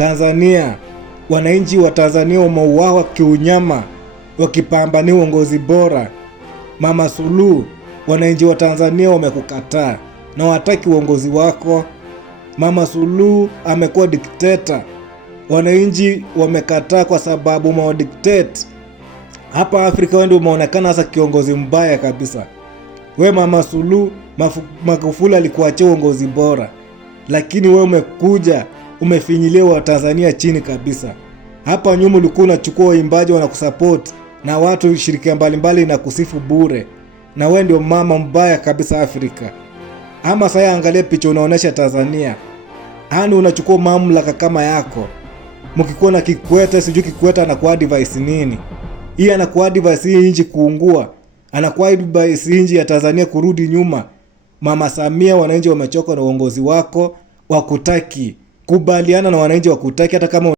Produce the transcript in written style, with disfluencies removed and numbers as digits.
Tanzania, wananchi wa Tanzania wameuawa kiunyama wakipambania uongozi bora. Mama Suluhu, wananchi wa Tanzania wamekukataa na wataki uongozi wako. Mama Suluhu amekuwa dikteta. Wananchi wamekataa kwa sababu umewadiktate. Hapa Afrika wewe ndio umeonekana sasa kiongozi mbaya kabisa. We Mama Suluhu, Magufuli alikuachia uongozi bora, lakini wewe umekuja umefinyilia wa Tanzania chini kabisa. Hapa nyuma ulikuwa unachukua waimbaji wanakusupport na watu shirika mbalimbali na kusifu bure, na wewe ndio mama mbaya kabisa Afrika. Ama sasa angalia picha unaonesha Tanzania. Hani unachukua mamlaka kama yako. Mkikuwa na Kikwete, sijui Kikwete anakuwa advice nini? Hii anakuwa advice hii nchi kuungua. Anakuwa advice nchi ya Tanzania kurudi nyuma. Mama Samia, wananchi wamechoka na uongozi wako, wakutaki. Kubaliana na wananchi wakutaki hata kama